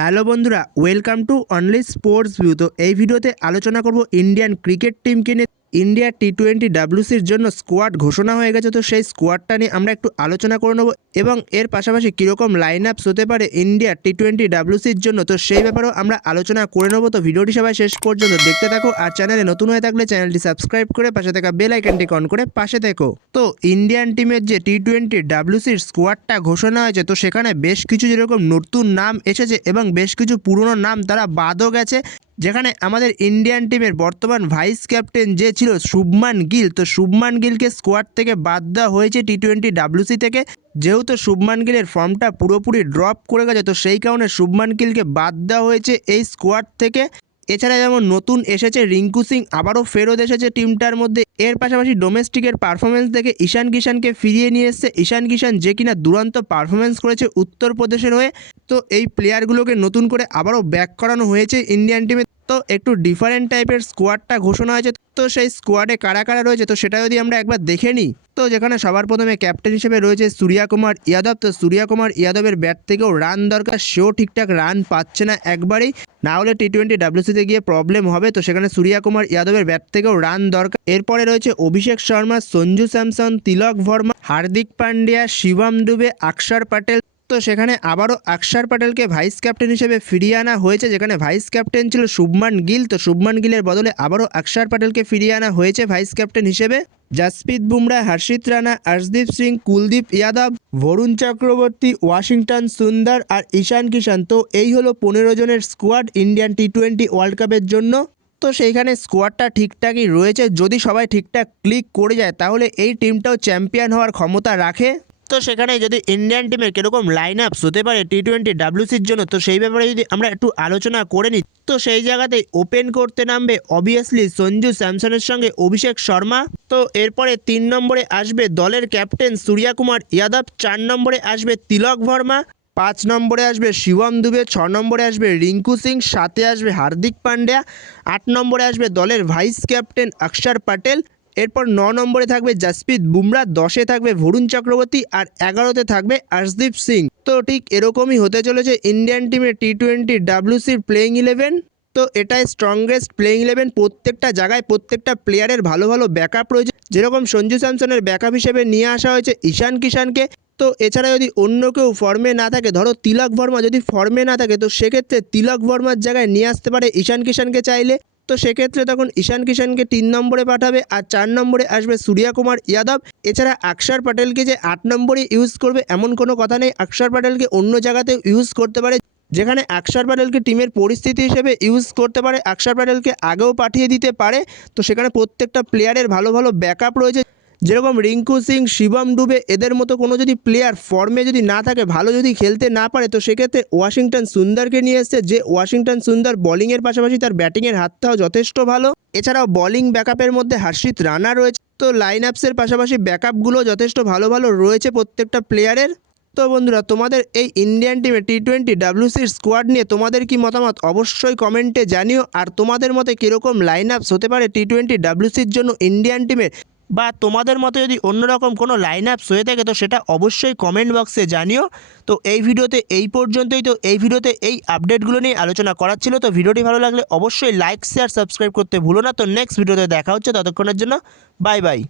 Hello বন্ধুরা, welcome to only sports view. তো এই ভিডিওতে আলোচনা করব ইন্ডিয়ান ক্রিকেট টিমকে নিয়ে। ইন্ডিয়া টি-20 ডাব্লিউসির জন্য স্কোয়াড ঘোষণা হয়ে গেছে, তো সেই স্কোয়াডটা নিয়ে আমরা একটু আলোচনা করে নেব এবং এর পাশাপাশি কীরকম লাইন আপস হতে পারে ইন্ডিয়া টি-20 ডাব্লিউসির জন্য, তো সেই ব্যাপারেও আমরা আলোচনা করে নেব। তো ভিডিওটি সবাই শেষ পর্যন্ত দেখতে থাকো, আর চ্যানেলে নতুন হয়ে থাকলে চ্যানেলটি সাবস্ক্রাইব করে পাশে থাকা বেল আইকনটি অন করে পাশে থেকো। তো ইন্ডিয়ান টিমের যে টি-20 ডাব্লিউসির স্কোয়াডটা ঘোষণা হয়েছে, তো সেখানে বেশ কিছু যেরকম নতুন নাম এসেছে এবং বেশ কিছু পুরনো নাম তারা বাদও গেছে। যেখানে আমাদের ইন্ডিয়ান টিমের বর্তমান ভাইস ক্যাপ্টেন যে ছিল শুভমান গিল, তো শুভমান গিলকে স্কোয়াড থেকে বাদ দেওয়া হয়েছে টি-20 ডাব্লিউসি থেকে। যেহেতু শুভমান গিলের ফর্মটা পুরোপুরি ড্রপ করে গেছে, তো সেই কারণে শুভমান গিলকে বাদ দেওয়া হয়েছে এই স্কোয়াড থেকে। এছাড়া যেমন নতুন এসেছে রিঙ্কু সিং, আবারও ফেরত এসেছে টিমটার মধ্যে। এর পাশাপাশি ডোমেস্টিকের পারফরমেন্স দেখে ঈশান কিষানকে ফিরিয়ে নিয়ে এসছে ঈশান কিষান, যে কিনা দুরন্ত পারফরমেন্স করেছে উত্তরপ্রদেশের হয়ে। তো এই প্লেয়ারগুলোকে নতুন করে আবারও ব্যাক করানো হয়েছে ইন্ডিয়ান টিমে। তো একটু ডিফারেন্ট টাইপের স্কোয়াডটা ঘোষণা হয়েছে। তো সেই স্কোয়াডে কারা কারা রয়েছে, তো সেটা যদি আমরা একবার দেখে নিই। তো যেখানে সবার প্রথমে ক্যাপ্টেন হিসেবে রয়েছে সূর্যা কুমার যাদব। তো সূর্যা কুমার যাদবের ব্যাট থেকেও রান দরকার, সেও ঠিকঠাক রান পাচ্ছে না একবারেই, না হলে টি-20 ডাব্লিউসিতে গিয়ে প্রবলেম হবে। তো সেখানে সূর্যা কুমার যাদবের ব্যাট থেকেও রান দরকার। এরপরে রয়েছে অভিষেক শর্মা, সঞ্জু স্যামসন, তিলক ভার্মা, হার্দিক পান্ডিয়া, শিবম দুবে, অক্ষর প্যাটেল। তো সেখানে আবারও অক্ষর প্যাটেলকে ভাইস ক্যাপ্টেন হিসেবে ফিরিয়ে আনা হয়েছে, যেখানে ভাইস ক্যাপ্টেন ছিল শুভমান গিল। তো শুভমান গিলের বদলে আবারও অক্ষর প্যাটেলকে ফিরিয়ে আনা হয়েছে ভাইস ক্যাপ্টেন হিসেবে। জাসপ্রীত বুমরা, হর্ষিত রানা, অর্শদীপ সিং, কুলদীপ যাদব, বরুণ চক্রবর্তী, ওয়াশিংটন সুন্দর আর ঈশান কিষান। তো এই হলো 15 জনের স্কোয়াড ইন্ডিয়ান টি-20 ওয়ার্ল্ড কাপের জন্য। তো সেইখানে স্কোয়াডটা ঠিকঠাকই রয়েছে, যদি সবাই ঠিকঠাক ক্লিক করে যায় তাহলে এই টিমটাও চ্যাম্পিয়ন হওয়ার ক্ষমতা রাখে। তো সেখানে যদি ইন্ডিয়ান টিমের কীরকম লাইন আপস হতে পারে টি-20 ডাব্লিউসির জন্য, তো সেই ব্যাপারে যদি আমরা একটু আলোচনা করে নিই। তো সেই জায়গাতেই ওপেন করতে নামবে অবভিয়াসলি সঞ্জু স্যামসনের সঙ্গে অভিষেক শর্মা। তো এরপরে 3 নম্বরে আসবে দলের ক্যাপ্টেন সূর্যা কুমার যাদব, 4 নম্বরে আসবে তিলক ভার্মা, 5 নম্বরে আসবে শিবম দুবে, 6 নম্বরে আসবে রিঙ্কু সিং, 7-এ আসবে হার্দিক পান্ডিয়া, 8 নম্বরে আসবে দলের ভাইস ক্যাপ্টেন অক্ষর প্যাটেল। এরপর 9 নম্বরে থাকবে জাসপ্রীত বুমরা, 10-এ থাকবে বরুণ চক্রবর্তী আর 11-তে থাকবে অর্শদীপ সিং। তো ঠিক এরকমই হতে চলেছে ইন্ডিয়ান টিমের টি-20 ডাব্লিউসির প্লেইং 11। তো এটাই স্ট্রংগেস্ট প্লেইং 11। প্রত্যেকটা জায়গায় প্রত্যেকটা প্লেয়ারের ভালো ভালো ব্যাকআপ রয়েছে। যেরকম সঞ্জু স্যামসনের ব্যাকআপ হিসেবে নিয়ে আসা হয়েছে ঈশান কিষানকে। তো এছাড়া যদি অন্য কেউ ফর্মে না থাকে, ধরো তিলক ভার্মা যদি ফর্মে না থাকে, তো সেক্ষেত্রে তিলক ভার্মার জায়গায় নিয়ে আসতে পারে ঈশান কিষানকে চাইলে। তো সেক্ষেত্রে তখন ঈশান কিষানকে 3 নম্বরে পাঠাবে আর 4 নম্বরে আসবে সূর্যা কুমার যাদব। এছাড়া অক্ষর প্যাটেলকে যে 8 নম্বরে ইউজ করবে এমন কোনো কথা নেই, অক্ষর প্যাটেলকে অন্য জায়গাতে ইউজ করতে পারে। যেখানে অক্ষর প্যাটেলকে টিমের পরিস্থিতি হিসেবে ইউজ করতে পারে, অক্ষর প্যাটেলকে আগেও পাঠিয়ে দিতে পারে। তো সেখানে প্রত্যেকটা প্লেয়ারের ভালো ভালো ব্যাকআপ রয়েছে। যেরকম রিঙ্কু সিং, শিবম ডুবে, এদের মতো কোনো যদি প্লেয়ার ফর্মে যদি না থাকে, ভালো যদি খেলতে না পারে, তো সেক্ষেত্রে ওয়াশিংটন সুন্দরকে নিয়ে এসছে, যে ওয়াশিংটন সুন্দর বোলিংয়ের পাশাপাশি তার ব্যাটিংয়ের হাতটাও যথেষ্ট ভালো। এছাড়াও বোলিং ব্যাকআপের মধ্যে হর্ষিত রানা রয়েছে। তো লাইন আপসের পাশাপাশি ব্যাকআপগুলো যথেষ্ট ভালো ভালো রয়েছে প্রত্যেকটা প্লেয়ারের। তো বন্ধুরা, তোমাদের এই ইন্ডিয়ান টিমে টি-20 ডাব্লিউসির স্কোয়াড নিয়ে তোমাদের কি মতামত অবশ্যই কমেন্টে জানিও। আর তোমাদের মতে কীরকম লাইন আপস হতে পারে টি-20 ডাব্লিউসির জন্য ইন্ডিয়ান টিমের, বা তোমাদের মতো যদি অন্যরকম কোনো লাইন আপস হয়ে থাকে, তো সেটা অবশ্যই কমেন্ট বক্সে জানিও। তো এই ভিডিওতে এই পর্যন্তই। তো এই ভিডিওতে এই আপডেটগুলো নিয়ে আলোচনা করার ছিল। তো ভিডিওটি ভালো লাগলে অবশ্যই লাইক, শেয়ার, সাবস্ক্রাইব করতে ভুলো না। তো নেক্সট ভিডিওতে দেখা হচ্ছে, ততক্ষণের জন্য বাই বাই।